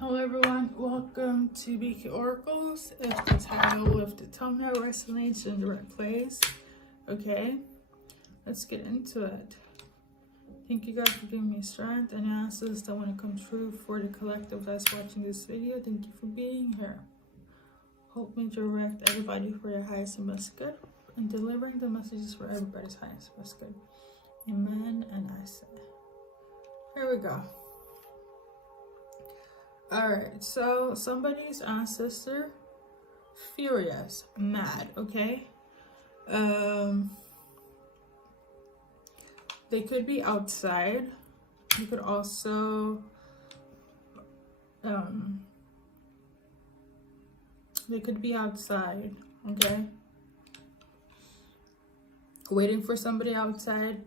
Hello everyone, welcome to BKA Oracles. If the title, if the thumbnail resonates in the right place, okay, let's get into it. Thank you guys for giving me strength and answers that want to come true for the collective that's watching this video. Thank you for being here. Hope me direct everybody for their highest and best good and delivering the messages for everybody's highest and best good. Amen and I say. Here we go. Alright, so somebody's ancestor, furious, mad, okay? They could be outside. You could also, they could be outside, okay? Waiting for somebody outside.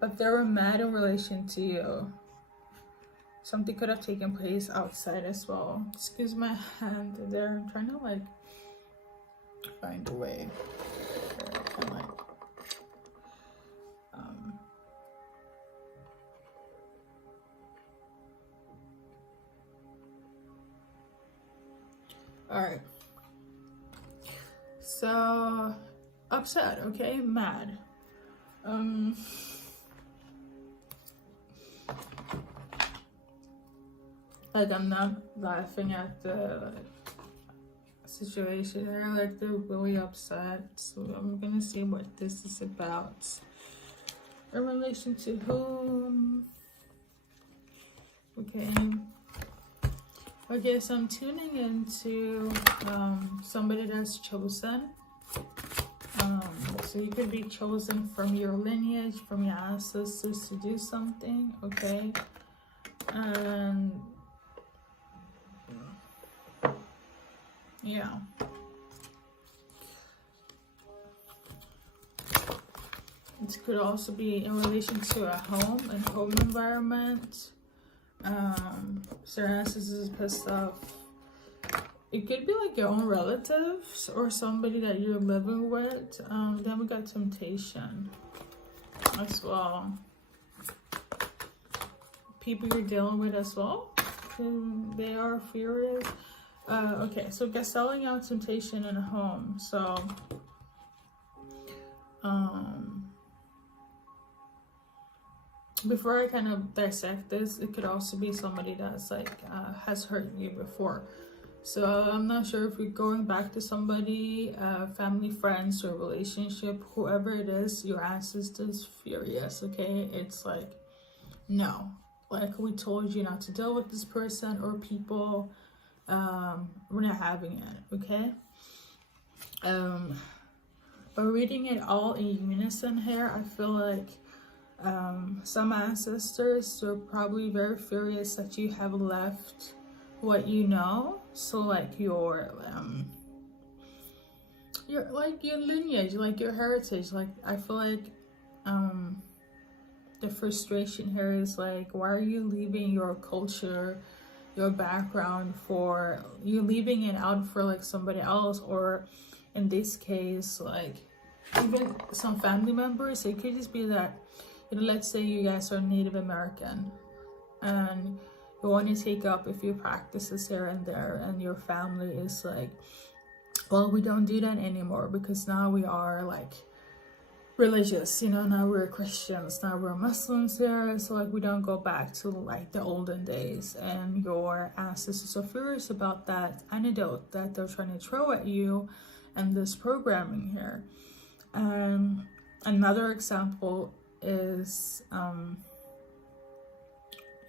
But they were mad in relation to you. Something could have taken place outside as well. Excuse my hand there. I'm trying to like find a way where I can like Alright. So upset, okay? Mad. Like, I'm not laughing at the situation here, like, they're really upset. So I'm gonna see what this is about. In relation to whom? Okay, so I'm tuning into somebody that's chosen. So you could be chosen from your lineage, from your ancestors to do something, okay? And yeah. This could also be in relation to a home and home environment. So your ancestors is pissed off. It could be like your own relatives or somebody that you're living with. Then we got temptation as well. People you're dealing with as well. They are furious. Okay, so get selling out temptation in a home. So, before I kind of dissect this, it could also be somebody that's like has hurt you before. So I'm not sure if you're going back to somebody, family, friends, or relationship, whoever it is, your ancestors furious, okay? It's like, no. Like, we told you not to deal with this person or people. We're not having it, okay? But reading it all in unison here, I feel like some ancestors are probably very furious that you have left what you know. So like your lineage, like your heritage. Like, I feel like the frustration here is like, why are you leaving your culture, your background, for you leaving it out for like somebody else? Or in this case, like even some family members. It could just be that, you know, let's say you guys are Native American and you want to take up a few practices here and there, and your family is like, well, we don't do that anymore because now we are like religious, you know, now we're Christians, now we're Muslims here, so like we don't go back to like the olden days. And your ancestors are furious about that antidote that they're trying to throw at you and this programming here. And another example is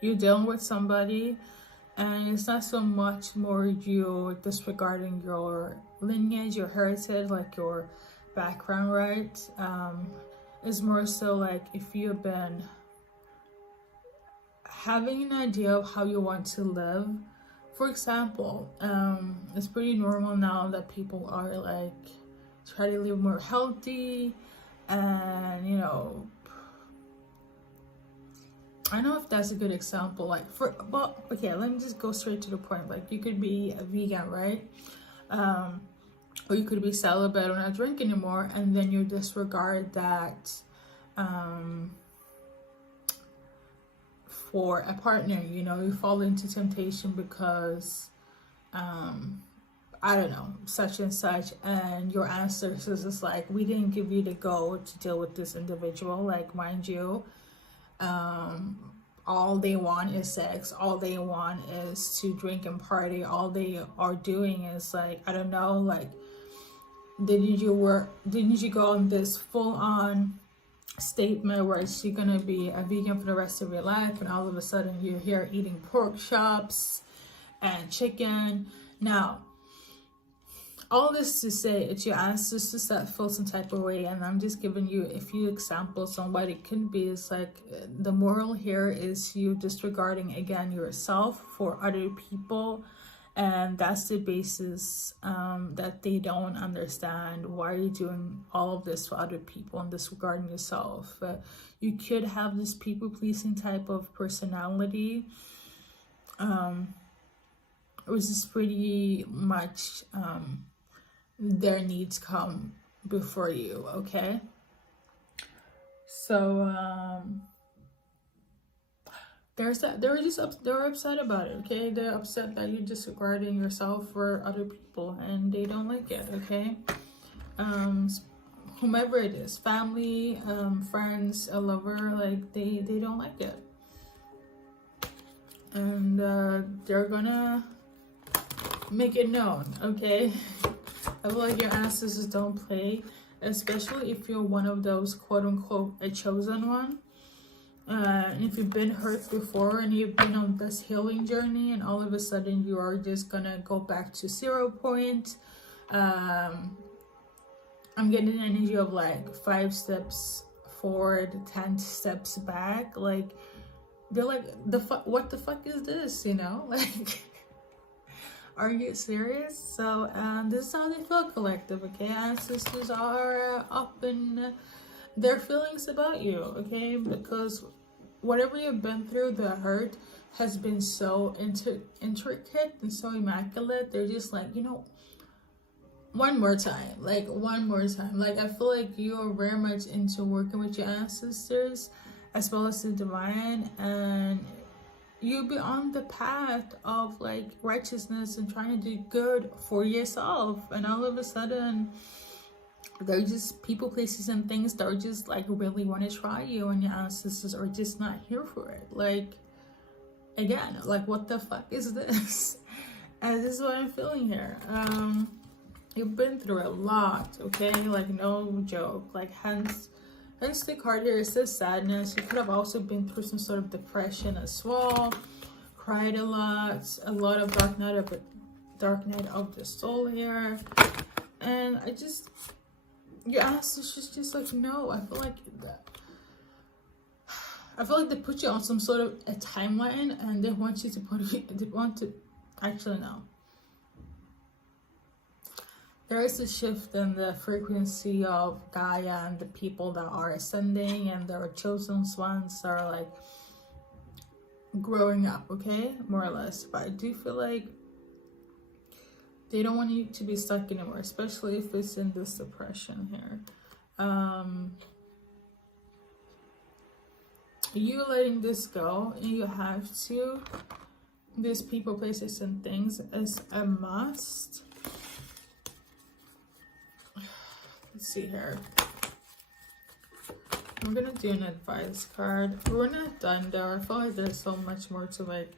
you're dealing with somebody and it's not so much more you disregarding your lineage, your heritage, like your background, right? It's more so like if you've been having an idea of how you want to live. For example, it's pretty normal now that people are like try to live more healthy, and you know, I don't know if that's a good example. Like okay, let me just go straight to the point. Like, you could be a vegan, right? Or you could be celibate or not drink anymore, and then you disregard that for a partner. You know, you fall into temptation because I don't know, such and such, and your ancestors is like, we didn't give you the go to deal with this individual. Like, mind you, all they want is sex, all they want is to drink and party, all they are doing is like, I don't know, like, didn't you go on this full-on statement where you're gonna be a vegan for the rest of your life, and all of a sudden you're here eating pork chops and chicken? Now, all this to say, it's your ancestors that feel some type of way, and I'm just giving you a few examples on what it could be. It's like, the moral here is you disregarding again yourself for other people, and that's the basis that they don't understand. Why are you doing all of this for other people and disregarding yourself? You could have this people-pleasing type of personality, which is pretty much their needs come before you, okay? So they're upset about it, okay? They're upset that you're disregarding yourself for other people, and they don't like it, okay? Whomever it is, family, friends, a lover, like they don't like it, and they're gonna make it known, okay? I feel like your ancestors don't play, especially if you're one of those quote-unquote a chosen one. And if you've been hurt before and you've been on this healing journey, and all of a sudden you are just gonna go back to 0 point. I'm getting an energy of like 5 steps forward, 10 steps back. Like, they're like, what the fuck is this, you know? Like, are you serious? So this is how they feel, collective, okay? Ancestors are up in their feelings about you, okay? Because whatever you've been through, the hurt has been so intricate and so immaculate. They're just like, you know, one more time. Like, I feel like you are very much into working with your ancestors as well as the divine, and you'll be on the path of like righteousness and trying to do good for yourself, and all of a sudden they're just people, places, and things that are just like really want to try you, and your ancestors are just not here for it. Like, again, like, what the fuck is this? And this is what I'm feeling here. You've been through a lot, okay? Like, no joke. Like, hence the card here, it says sadness. You could have also been through some sort of depression as well, cried a lot of dark night of the soul here. And your ancestors just like, no. I feel like they put you on some sort of a timeline, and they want you to actually, no. There is a shift in the frequency of Gaia, and the people that are ascending and their chosen ones are like growing up, okay? More or less. But I do feel like they don't want you to be stuck anymore, especially if it's in this depression here. You letting this go, and you have to. These people, places, and things is a must. Let's see here. We're gonna do an advice card. We're not done though. I feel like there's so much more to like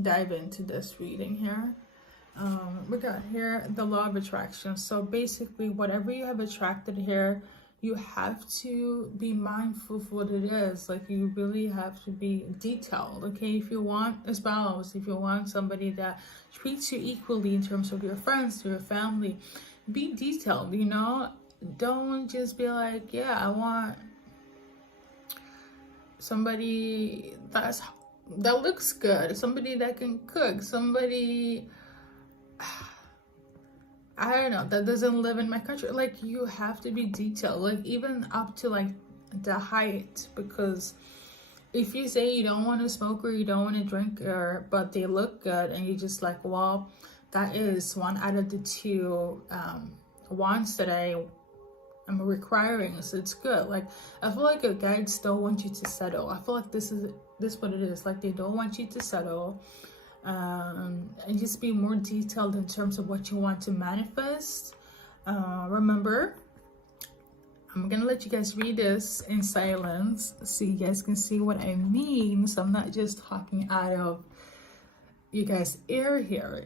dive into this reading here. We got here the law of attraction. So basically, whatever you have attracted here, you have to be mindful of what it is. Like, you really have to be detailed, okay? If you want a spouse, if you want somebody that treats you equally in terms of your friends, your family, be detailed, you know? Don't just be like, yeah, I want somebody that looks good, somebody that can cook, somebody, I don't know, that doesn't live in my country. Like, you have to be detailed, like even up to like the height, because if you say you don't want to smoke or you don't want to drink, but they look good, and you just like, well, that is one out of the 2 wants that I I'm requiring, so it's good. Like, I feel like your guides don't want you to settle. I feel like this what it is. Like, they don't want you to settle. And just be more detailed in terms of what you want to manifest. Remember, I'm gonna let you guys read this in silence so you guys can see what I mean. So I'm not just talking out of you guys' ear here.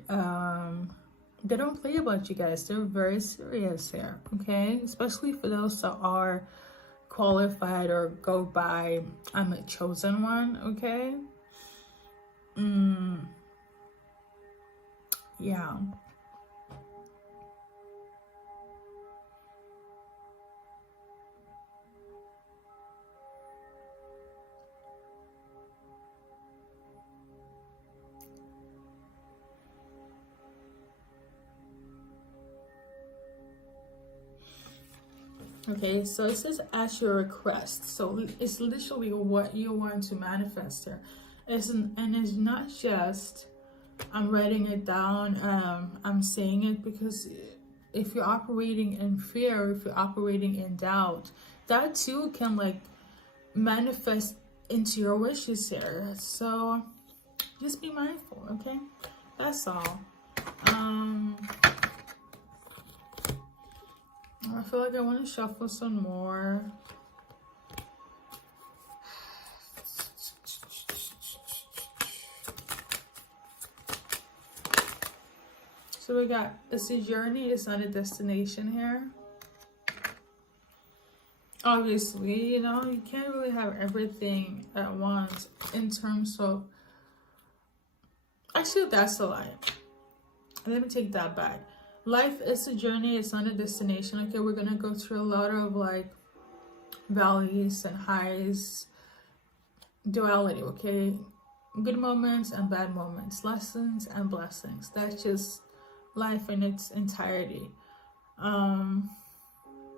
They don't play about you guys. They're very serious here, okay? Especially for those that are qualified or go by I'm a chosen one, okay? Yeah. Okay, so it says at your request. So it's literally what you want to manifest here. And it's not just I'm writing it down, I'm saying it, because if you're operating in fear, if you're operating in doubt, that too can like manifest into your wishes here. So just be mindful, okay? That's all. I feel like I want to shuffle some more. So we got, it's a journey, it's not a destination here. Obviously, you know, you can't really have everything at once in terms of, actually that's a lie. Let me take that back. Life is a journey, it's not a destination. Okay, we're gonna go through a lot of like valleys and highs, duality, okay? Good moments and bad moments, lessons and blessings. That's just life in its entirety. I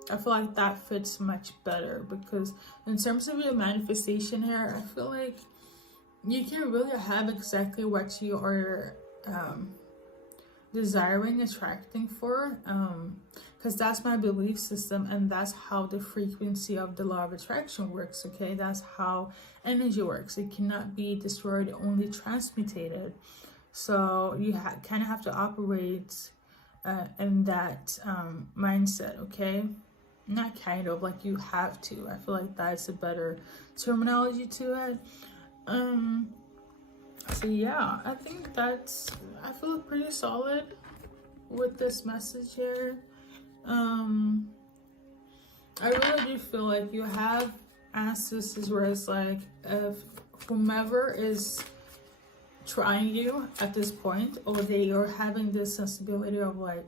feel like that fits much better, because in terms of your manifestation here, I feel like you can really have exactly what you are desiring, attracting for, because that's my belief system, and that's how the frequency of the law of attraction works. Okay, that's how energy works. It cannot be destroyed, only transmutated. So you kind of have to operate in that mindset. Okay, not kind of, like you have to. I feel like that's a better terminology to it. So yeah, I think I feel pretty solid with this message here. I really do feel like you have ancestors where it's like, if whomever is trying you at this point, or they are having this sensibility of like,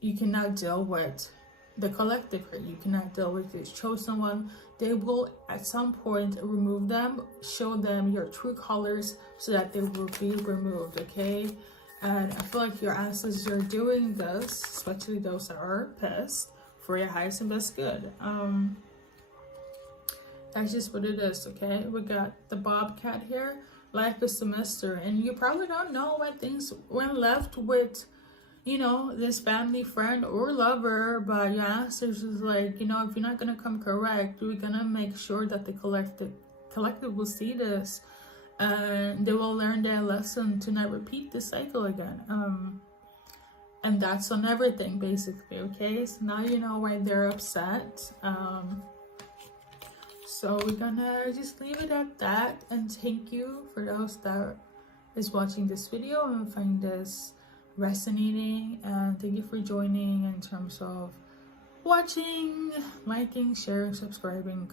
you cannot deal with the collective here, you cannot deal with this chosen one, they will at some point remove them, show them your true colors so that they will be removed, okay? And I feel like your ancestors are doing this, especially those that are pissed, for your highest and best good. That's just what it is, okay? We got the bobcat here. Life is a mystery, and you probably don't know what things went left with, you know, this family, friend, or lover, but your ancestors is like, you know, if you're not gonna come correct, we're gonna make sure that the collective will see this, and they will learn their lesson to not repeat this cycle again. And that's on everything, basically, okay? So now you know why they're upset. So we're gonna just leave it at that, and thank you for those that is watching this video and find this resonating, and thank you for joining in terms of watching, liking, sharing, subscribing.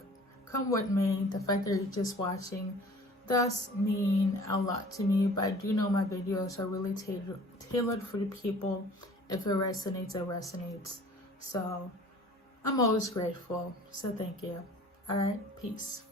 Come with me. The fact that you're just watching does mean a lot to me, but I do know my videos are really tailored for the people. If it resonates, it resonates. So I'm always grateful, so thank you. All right, peace.